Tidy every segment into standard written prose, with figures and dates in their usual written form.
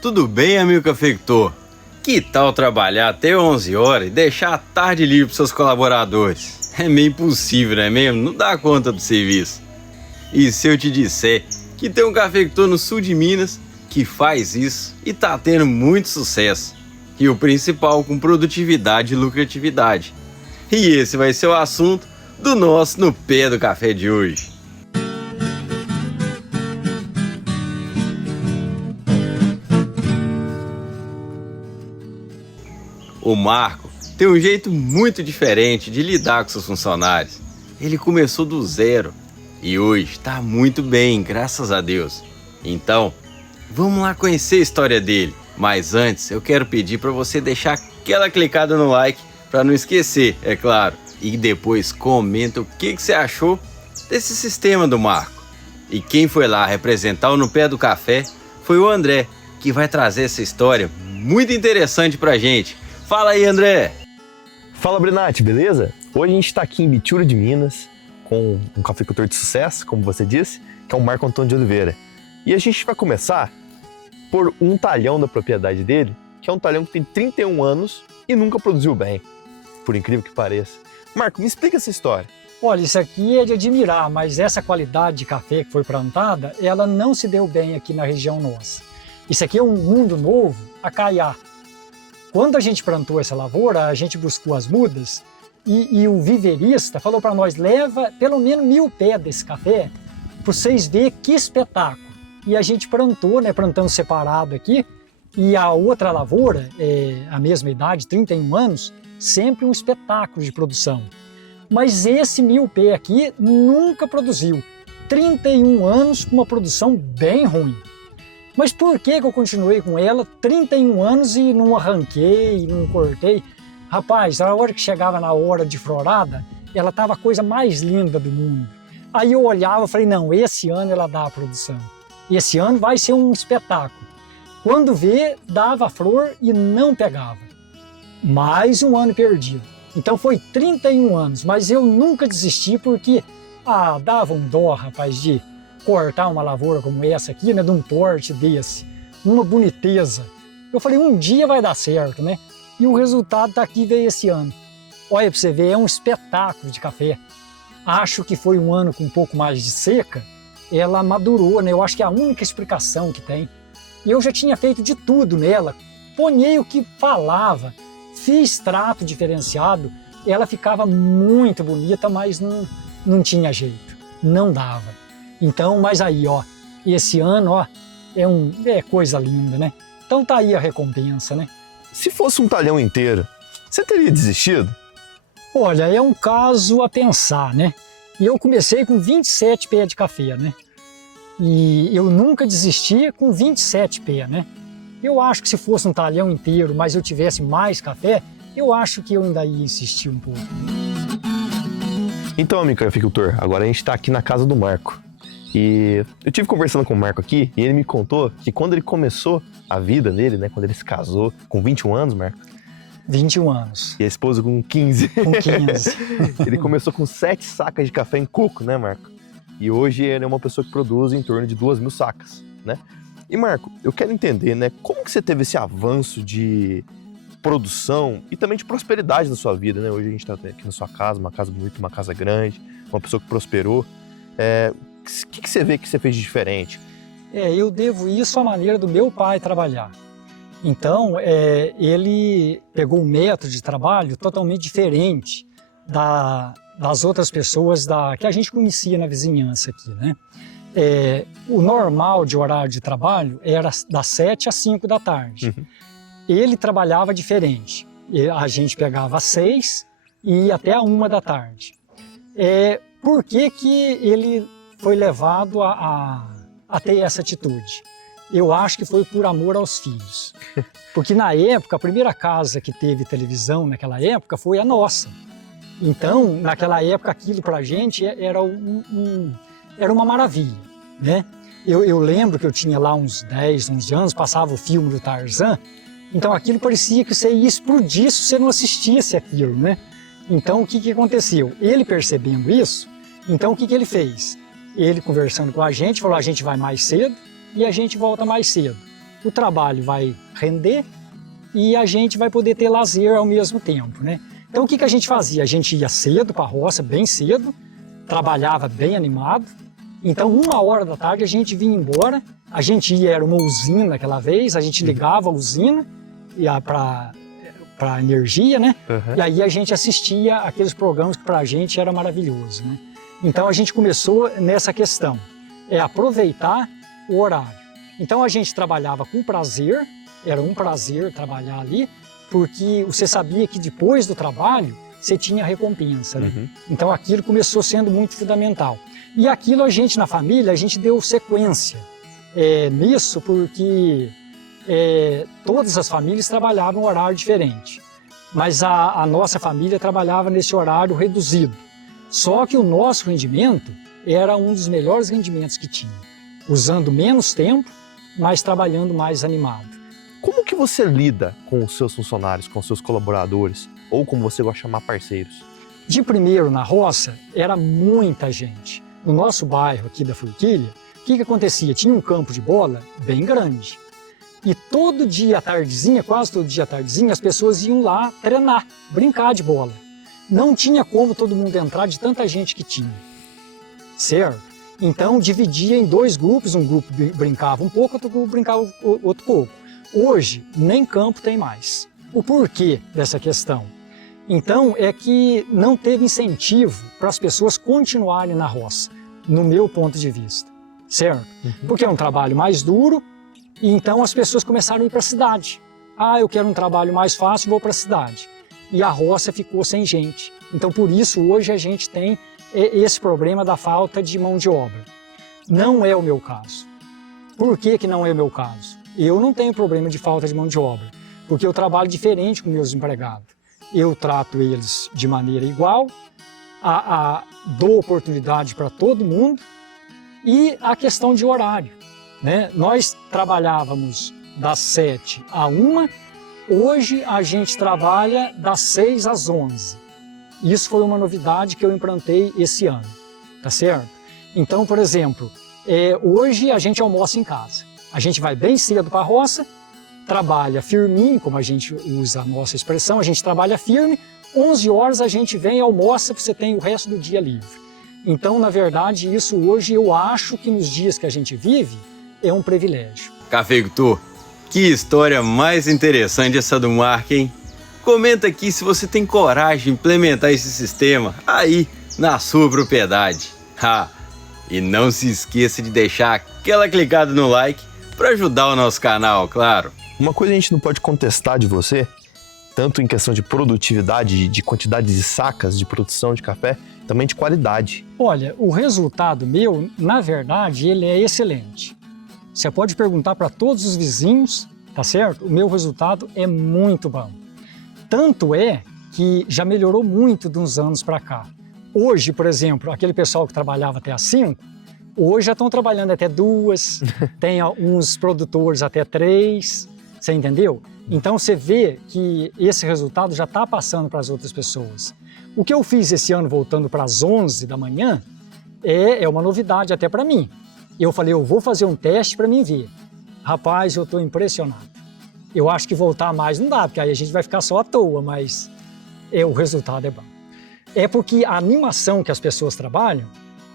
Tudo bem, amigo cafeicultor? Que tal trabalhar até 11 horas e deixar a tarde livre para seus colaboradores? É meio impossível, não é mesmo? Não dá conta do serviço. E se eu te disser que tem um cafeicultor no sul de Minas que faz isso e tá tendo muito sucesso? E o principal, com produtividade e lucratividade. E esse vai ser o assunto do nosso No Pé do Café de hoje. O Marco tem um jeito muito diferente de lidar com seus funcionários. Ele começou do zero e hoje está muito bem, graças a Deus. Então, vamos lá conhecer a história dele. Mas antes, eu quero pedir para você deixar aquela clicada no like, para não esquecer, é claro. E depois comenta o que você achou desse sistema do Marco. E quem foi lá representar o No Pé do Café foi o André, que vai trazer essa história muito interessante pra gente. Fala aí, André! Fala, Brinatti, beleza? Hoje a gente está aqui em Bitura de Minas com um cafeicultor de sucesso, como você disse, que é o Marco Antônio de Oliveira. E a gente vai começar por um talhão da propriedade dele, que é um talhão que tem 31 anos e nunca produziu bem, por incrível que pareça. Marco, me explica essa história. Olha, isso aqui é de admirar, mas essa qualidade de café que foi plantada, ela não se deu bem aqui na região nossa. Isso aqui é um mundo novo, Acaiá. Quando a gente plantou essa lavoura, a gente buscou as mudas e o viverista falou para nós, leva pelo menos 1000 pés desse café para vocês verem que espetáculo. E a gente plantou, né, plantando separado aqui, e a outra lavoura, a mesma idade, 31 anos, sempre um espetáculo de produção. Mas esse 1000 pés aqui nunca produziu. 31 anos com uma produção bem ruim. Mas por que eu continuei com ela 31 anos e não arranquei, não cortei? Rapaz, a hora que chegava na hora de florada, ela estava a coisa mais linda do mundo. Aí eu olhava e falei, não, esse ano ela dá a produção. Esse ano vai ser um espetáculo. Quando vê, dava flor e não pegava. Mais um ano perdido. Então foi 31 anos, mas eu nunca desisti porque dava um dó, rapaz, de cortar uma lavoura como essa aqui, né, de um porte desse, uma boniteza. Eu falei, um dia vai dar certo, né? E o resultado tá aqui, veio esse ano. Olha para você ver, é um espetáculo de café. Acho que foi um ano com um pouco mais de seca, ela madurou, né? Eu acho que é a única explicação que tem. E eu já tinha feito de tudo nela, ponhei o que falava, fiz trato diferenciado, ela ficava muito bonita, mas não tinha jeito, não dava. Então, mas aí, ó, esse ano, ó, é coisa linda, né? Então tá aí a recompensa, né? Se fosse um talhão inteiro, você teria desistido? Olha, é um caso a pensar, né? E eu comecei com 27 pés de café, né? E eu nunca desisti com 27 pés, né? Eu acho que se fosse um talhão inteiro, mas eu tivesse mais café, eu acho que eu ainda ia insistir um pouco. Então, amigo cafeicultor, agora a gente está aqui na casa do Marco. E eu tive conversando com o Marco aqui e ele me contou que quando ele começou a vida dele, né, quando ele se casou com 21 anos, Marco? 21 anos. E a esposa com 15. Com 15. Ele começou com 7 sacas de café em coco, né, Marco? E hoje ele é uma pessoa que produz em torno de 2.000 sacas, né? E Marco, eu quero entender, né, como que você teve esse avanço de produção e também de prosperidade na sua vida, né? Hoje a gente está aqui na sua casa, uma casa bonita, uma casa grande, uma pessoa que prosperou. O que você vê que você fez de diferente? Eu devo isso à maneira do meu pai trabalhar. Então, ele pegou um método de trabalho totalmente diferente das outras pessoas que a gente conhecia na vizinhança aqui, né? O normal de horário de trabalho era das 7 às 5 da tarde. Uhum. Ele trabalhava diferente. A gente pegava às 6 e ia até a 1 da tarde. Por que ele foi levado a ter essa atitude? Eu acho que foi por amor aos filhos. Porque na época, a primeira casa que teve televisão naquela época foi a nossa. Então, naquela época, aquilo pra gente era uma maravilha, né? Eu lembro que eu tinha lá uns 10, 11 anos, passava o filme do Tarzan, então aquilo parecia que você ia explodir se você não assistisse aquilo, né? Então, o que aconteceu? Ele percebendo isso, então o que ele fez? Ele conversando com a gente, falou, a gente vai mais cedo e a gente volta mais cedo. o trabalho vai render e a gente vai poder ter lazer ao mesmo tempo, né? Então o que a gente fazia? A gente ia cedo para a roça, bem cedo, trabalhava bem animado. Então 1h da tarde a gente vinha embora, a gente ia, era uma usina aquela vez, a gente ligava a usina para energia, né? Uhum. E aí a gente assistia aqueles programas que para a gente era maravilhoso, né? Então a gente começou nessa questão, aproveitar o horário. Então a gente trabalhava com prazer, era um prazer trabalhar ali, porque você sabia que depois do trabalho você tinha recompensa, né? Uhum. Então aquilo começou sendo muito fundamental. E aquilo a gente na família, a gente deu sequência nisso, porque todas as famílias trabalhavam em horário diferente. Mas a nossa família trabalhava nesse horário reduzido. Só que o nosso rendimento era um dos melhores rendimentos que tinha, usando menos tempo, mas trabalhando mais animado. Como que você lida com os seus funcionários, com os seus colaboradores, ou como você gosta de chamar, parceiros? De primeiro, na roça, era muita gente. No nosso bairro aqui da Forquilha, o que acontecia? Tinha um campo de bola bem grande. E todo dia à tardezinha, quase todo dia à tardezinha, as pessoas iam lá treinar, brincar de bola. Não tinha como todo mundo entrar de tanta gente que tinha, certo? Então dividia em 2 grupos, um grupo brincava um pouco, outro grupo brincava outro pouco. Hoje, nem campo tem mais. O porquê dessa questão? Então, é que não teve incentivo para as pessoas continuarem na roça, no meu ponto de vista, certo? Uhum. Porque é um trabalho mais duro, e então as pessoas começaram a ir para a cidade. Eu quero um trabalho mais fácil, vou para a cidade. E a roça ficou sem gente. Então, por isso, hoje a gente tem esse problema da falta de mão de obra. Não é o meu caso. Por que não é o meu caso? Eu não tenho problema de falta de mão de obra, porque eu trabalho diferente com meus empregados. Eu trato eles de maneira igual, dou oportunidade para todo mundo e a questão de horário, né? Nós trabalhávamos das 7 à 1, hoje a gente trabalha das 6 às 11. Isso foi uma novidade que eu implantei esse ano, tá certo? Então, por exemplo, hoje a gente almoça em casa. A gente vai bem cedo para a roça, trabalha firminho, como a gente usa a nossa expressão, a gente trabalha firme, 11 horas a gente vem e almoça, você tem o resto do dia livre. Então, na verdade, isso hoje eu acho que nos dias que a gente vive é um privilégio. Cafeicultor, que história mais interessante essa do Marco, hein? Comenta aqui se você tem coragem de implementar esse sistema aí na sua propriedade. E não se esqueça de deixar aquela clicada no like para ajudar o nosso canal, claro. Uma coisa a gente não pode contestar de você, tanto em questão de produtividade, de quantidade de sacas de produção de café, também de qualidade. Olha, o resultado meu, na verdade, ele é excelente. Você pode perguntar para todos os vizinhos, tá certo? O meu resultado é muito bom. Tanto é que já melhorou muito de uns anos para cá. Hoje, por exemplo, aquele pessoal que trabalhava até às 5, hoje já estão trabalhando até 2, tem uns produtores até 3, você entendeu? Então você vê que esse resultado já está passando para as outras pessoas. O que eu fiz esse ano, voltando para as 11 da manhã, é uma novidade até para mim. Eu falei, eu vou fazer um teste para mim ver. Rapaz, eu estou impressionado. Eu acho que voltar mais não dá, porque aí a gente vai ficar só à toa, mas o resultado é bom. É porque a animação que as pessoas trabalham,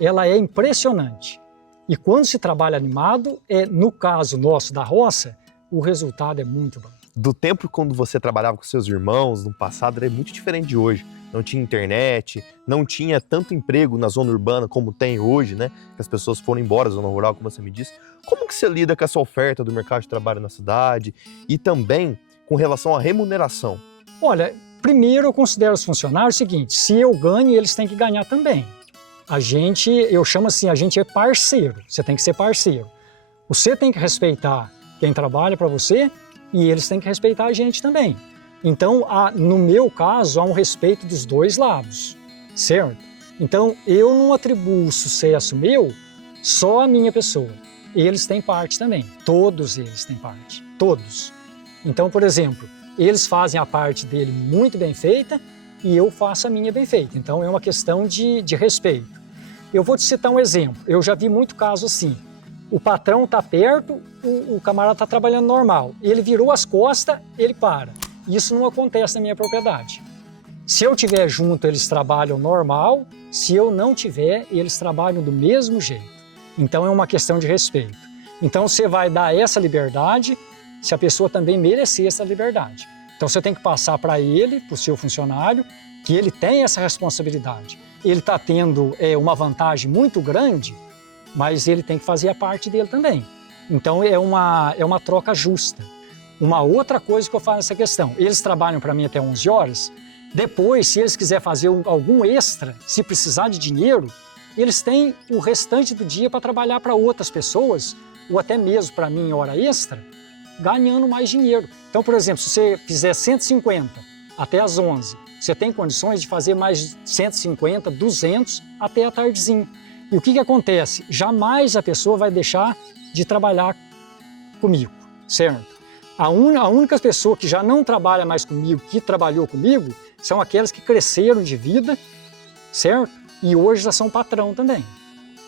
ela é impressionante. E quando se trabalha animado, no caso nosso da roça, o resultado é muito bom. Do tempo quando você trabalhava com seus irmãos no passado, era muito diferente de hoje. Não tinha internet, não tinha tanto emprego na zona urbana como tem hoje, né? Que as pessoas foram embora da zona rural, como você me disse. Como que você lida com essa oferta do mercado de trabalho na cidade e também com relação à remuneração? Olha, primeiro eu considero os funcionários o seguinte, se eu ganho, eles têm que ganhar também. Eu chamo assim, a gente é parceiro, você tem que ser parceiro. Você tem que respeitar quem trabalha para você e eles têm que respeitar a gente também. Então, no meu caso, há um respeito dos dois lados, certo? Então, eu não atribuo o sucesso meu só à minha pessoa. Eles têm parte também, todos eles têm parte, todos. Então, por exemplo, eles fazem a parte dele muito bem feita e eu faço a minha bem feita. Então, é uma questão de respeito. Eu vou te citar um exemplo. Eu já vi muito caso assim. o patrão está perto, o camarada está trabalhando normal. Ele virou as costas, ele para. Isso não acontece na minha propriedade. Se eu estiver junto, eles trabalham normal. Se eu não tiver, eles trabalham do mesmo jeito. Então é uma questão de respeito. Então você vai dar essa liberdade se a pessoa também merecer essa liberdade. Então você tem que passar para ele, para o seu funcionário, que ele tem essa responsabilidade. Ele está tendo uma vantagem muito grande, mas ele tem que fazer a parte dele também. Então é uma troca justa. Uma outra coisa que eu faço nessa questão, eles trabalham para mim até 11 horas, depois, se eles quiserem fazer algum extra, se precisar de dinheiro, eles têm o restante do dia para trabalhar para outras pessoas, ou até mesmo para mim em hora extra, ganhando mais dinheiro. Então, por exemplo, se você fizer 150 até as 11, você tem condições de fazer mais 150, 200 até a tardezinha. E o que acontece? Jamais a pessoa vai deixar de trabalhar comigo, certo? A única pessoa que já não trabalha mais comigo, que trabalhou comigo, são aquelas que cresceram de vida, certo? E hoje já são patrão também.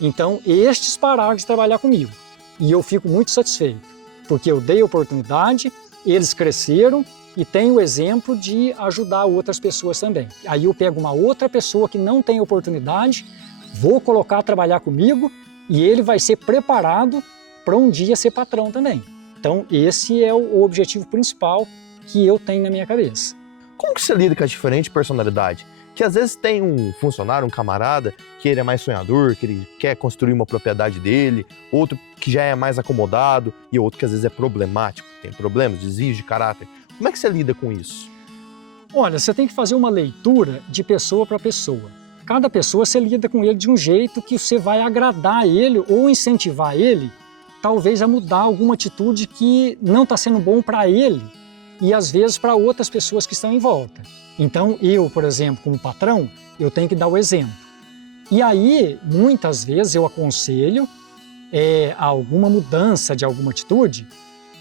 Então, estes pararam de trabalhar comigo. E eu fico muito satisfeito, porque eu dei oportunidade, eles cresceram e tenho o exemplo de ajudar outras pessoas também. Aí eu pego uma outra pessoa que não tem oportunidade, vou colocar a trabalhar comigo e ele vai ser preparado para um dia ser patrão também. Então, esse é o objetivo principal que eu tenho na minha cabeça. Como que você lida com as diferentes personalidades? Que às vezes tem um funcionário, um camarada, que ele é mais sonhador, que ele quer construir uma propriedade dele, outro que já é mais acomodado e outro que às vezes é problemático, tem problemas, desvios de caráter. Como é que você lida com isso? Olha, você tem que fazer uma leitura de pessoa para pessoa. Cada pessoa você lida com ele de um jeito que você vai agradar ele ou incentivar ele, talvez a mudar alguma atitude que não está sendo bom para ele e às vezes para outras pessoas que estão em volta. Então eu, por exemplo, como patrão, eu tenho que dar o exemplo. E aí, muitas vezes eu aconselho alguma mudança de alguma atitude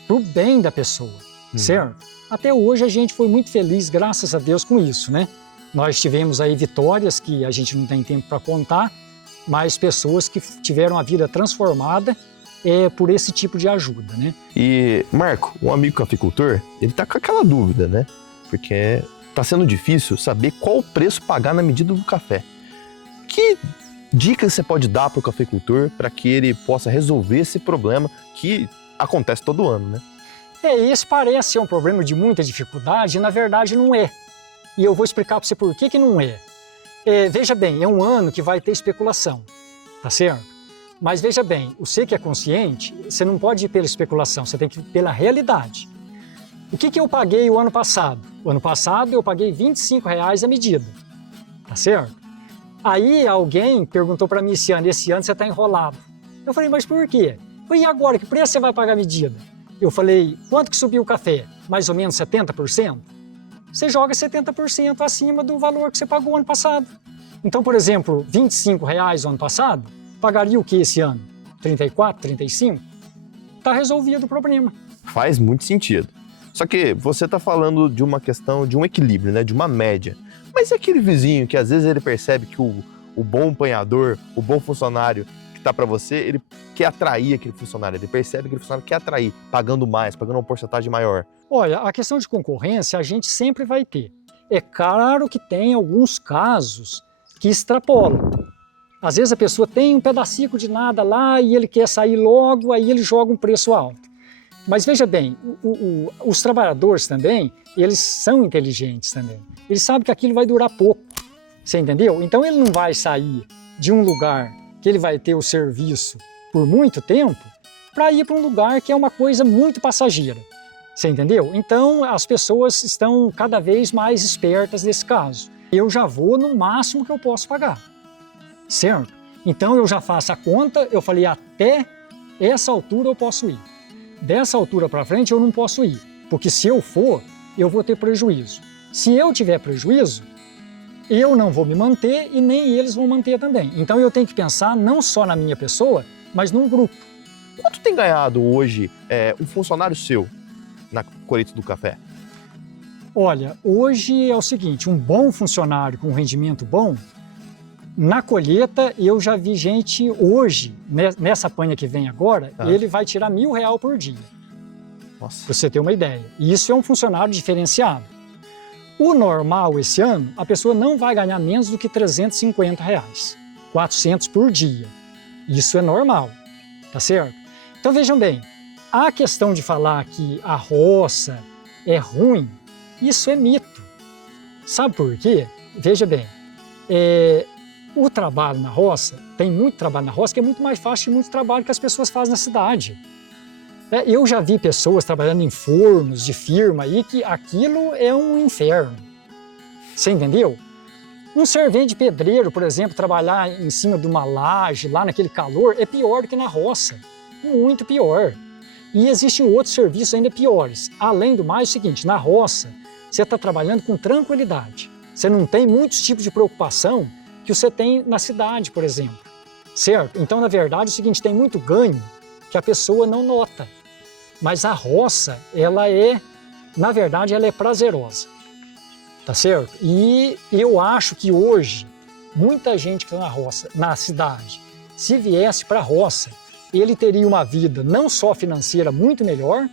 para o bem da pessoa, certo? Até hoje a gente foi muito feliz, graças a Deus, com isso, né? Nós tivemos aí vitórias que a gente não tem tempo para contar, mas pessoas que tiveram a vida transformada por esse tipo de ajuda, né? E, Marco, um amigo cafeicultor, ele tá com aquela dúvida, né? Porque tá sendo difícil saber qual o preço pagar na medida do café. Que dicas você pode dar para o cafeicultor para que ele possa resolver esse problema que acontece todo ano, né? Esse parece ser um problema de muita dificuldade e na verdade não é. E eu vou explicar para você por que não é. Veja bem, é um ano que vai ter especulação, tá certo? Mas veja bem, você que é consciente, você não pode ir pela especulação, você tem que ir pela realidade. O que eu paguei o ano passado? O ano passado eu paguei R$25 a medida, tá certo? Aí alguém perguntou para mim esse ano você está enrolado. Eu falei, mas por quê? E agora, que preço você vai pagar a medida? Eu falei, quanto que subiu o café? Mais ou menos 70%? Você joga 70% acima do valor que você pagou ano passado. Então, por exemplo, R$25 o ano passado, pagaria o que esse ano? 34, 35? Está resolvido o problema. Faz muito sentido. Só que você está falando de uma questão de um equilíbrio, né? De uma média. Mas e aquele vizinho que às vezes ele percebe que o bom apanhador, o bom funcionário que está para você, ele quer atrair aquele funcionário, ele percebe que aquele funcionário quer atrair, pagando mais, pagando uma porcentagem maior. Olha, a questão de concorrência a gente sempre vai ter. É claro que tem alguns casos que extrapolam. Às vezes a pessoa tem um pedacinho de nada lá e ele quer sair logo, aí ele joga um preço alto. Mas veja bem, os trabalhadores também, eles são inteligentes também. Eles sabem que aquilo vai durar pouco, você entendeu? Então ele não vai sair de um lugar que ele vai ter o serviço por muito tempo para ir para um lugar que é uma coisa muito passageira, você entendeu? Então as pessoas estão cada vez mais espertas nesse caso. Eu já vou no máximo que eu posso pagar, certo? Então eu já faço a conta, eu falei até essa altura eu posso ir. Dessa altura para frente eu não posso ir, porque se eu for, eu vou ter prejuízo. Se eu tiver prejuízo, eu não vou me manter e nem eles vão manter também. Então eu tenho que pensar não só na minha pessoa, mas num grupo. Quanto tem ganhado hoje um funcionário seu na colheita do café? Olha, hoje é o seguinte, um bom funcionário com um rendimento bom, Na colheita, eu já vi gente hoje, nessa panha que vem agora, ele vai tirar R$1.000 por dia. Nossa. Pra você ter uma ideia. E isso é um funcionário diferenciado. O normal esse ano, a pessoa não vai ganhar menos do que R$350, 400 por dia. Isso é normal, tá certo? Então vejam bem, a questão de falar que a roça é ruim, isso é mito. Sabe por quê? Veja bem, o trabalho na roça, tem muito trabalho na roça que é muito mais fácil que muito trabalho que as pessoas fazem na cidade. Eu já vi pessoas trabalhando em fornos de firma aí que aquilo é um inferno. Você entendeu? Um servente pedreiro, por exemplo, trabalhar em cima de uma laje, lá naquele calor, é pior do que na roça. Muito pior. E existem outros serviços ainda piores. Além do mais, é o seguinte, na roça, você está trabalhando com tranquilidade. Você não tem muitos tipos de preocupação que você tem na cidade, por exemplo. Certo? Então, na verdade, é o seguinte, tem muito ganho que a pessoa não nota. Mas a roça, na verdade, ela é prazerosa. Tá certo? E eu acho que hoje, muita gente que está na roça, na cidade, se viesse para a roça, ele teria uma vida não só financeira muito melhor,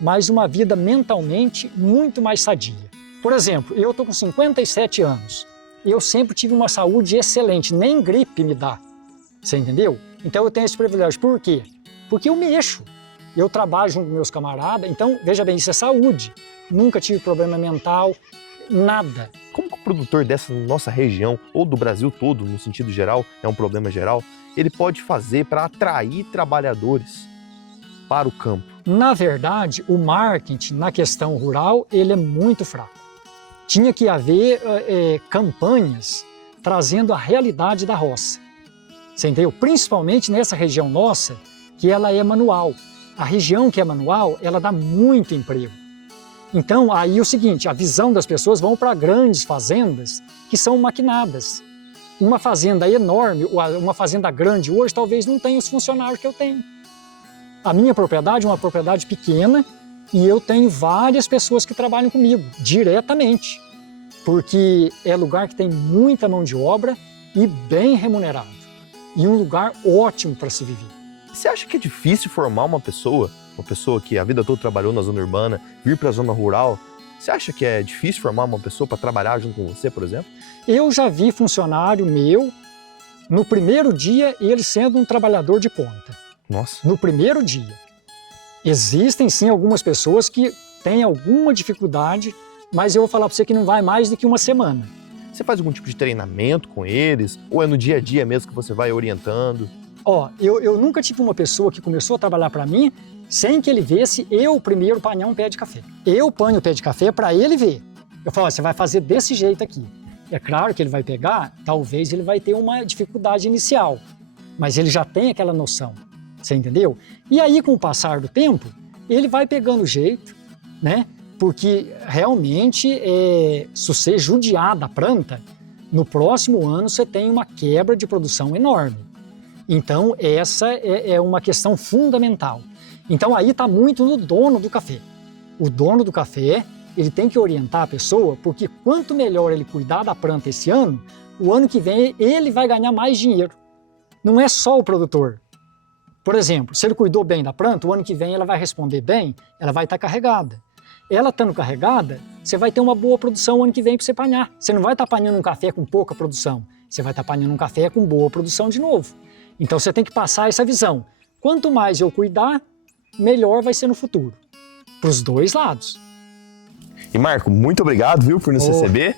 mas uma vida mentalmente muito mais sadia. Por exemplo, eu estou com 57 anos. Eu sempre tive uma saúde excelente, nem gripe me dá. Você entendeu? Então eu tenho esse privilégio. Por quê? Porque eu mexo. Eu trabalho junto com meus camaradas, então, veja bem, isso é saúde. Nunca tive problema mental, nada. Como que o produtor dessa nossa região, ou do Brasil todo, no sentido geral, é um problema geral, ele pode fazer para atrair trabalhadores para o campo? Na verdade, o marketing na questão rural, ele é muito fraco. Tinha que haver campanhas trazendo a realidade da roça. Você entendeu? Principalmente nessa região nossa, que ela é manual. A região que é manual, ela dá muito emprego. Então, aí é o seguinte, a visão das pessoas vão para grandes fazendas que são maquinadas. Uma fazenda enorme, uma fazenda grande hoje, talvez não tenha os funcionários que eu tenho. A minha propriedade é uma propriedade pequena e eu tenho várias pessoas que trabalham comigo, diretamente. Porque é lugar que tem muita mão de obra e bem remunerado. E um lugar ótimo para se viver. Você acha que é difícil formar uma pessoa que a vida toda trabalhou na zona urbana, vir para a zona rural? Você acha que é difícil formar uma pessoa para trabalhar junto com você, por exemplo? Eu já vi funcionário meu, no primeiro dia, ele sendo um trabalhador de ponta. Nossa. No primeiro dia. Existem sim algumas pessoas que têm alguma dificuldade, mas eu vou falar para você que não vai mais do que uma semana. Você faz algum tipo de treinamento com eles? Ou é no dia a dia mesmo que você vai orientando? Eu nunca tive uma pessoa que começou a trabalhar para mim sem que ele visse eu primeiro panhar um pé de café. Eu panho o pé de café para ele ver. Eu falo, você vai fazer desse jeito aqui. É claro que ele vai pegar, talvez ele vai ter uma dificuldade inicial, mas ele já tem aquela noção, você entendeu? E aí, com o passar do tempo, ele vai pegando o jeito, né? Porque realmente, se você judiar da planta, no próximo ano você tem uma quebra de produção enorme. Então, essa é uma questão fundamental. Então, aí está muito no dono do café. O dono do café, ele tem que orientar a pessoa, porque quanto melhor ele cuidar da planta esse ano, o ano que vem ele vai ganhar mais dinheiro. Não é só o produtor. Por exemplo, se ele cuidou bem da planta, o ano que vem ela vai responder bem, ela vai estar carregada. Ela estando carregada, você vai ter uma boa produção o ano que vem para você panhar. Você não vai estar panhando um café com pouca produção, você vai estar panhando um café com boa produção de novo. Então você tem que passar essa visão. Quanto mais eu cuidar, melhor vai ser no futuro. Para os dois lados. E Marco, muito obrigado, viu, por nos receber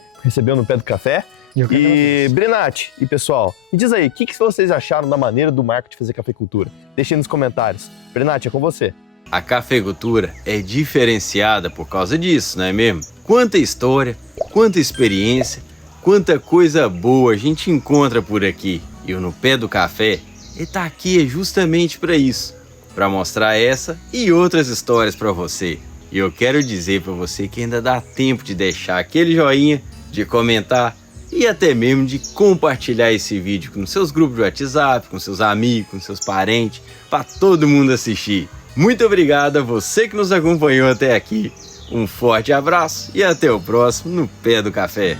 no pé do café. E Brenati, e pessoal, me diz aí, o que vocês acharam da maneira do Marco de fazer cafeicultura? Deixem nos comentários. Brenati, é com você. A cafeicultura é diferenciada por causa disso, não é mesmo? Quanta história, quanta experiência, quanta coisa boa a gente encontra por aqui. E o No Pé do Café, ele tá aqui justamente para isso, para mostrar essa e outras histórias para você. E eu quero dizer para você que ainda dá tempo de deixar aquele joinha, de comentar e até mesmo de compartilhar esse vídeo com seus grupos de WhatsApp, com seus amigos, com seus parentes, para todo mundo assistir. Muito obrigado a você que nos acompanhou até aqui. Um forte abraço e até o próximo No Pé do Café.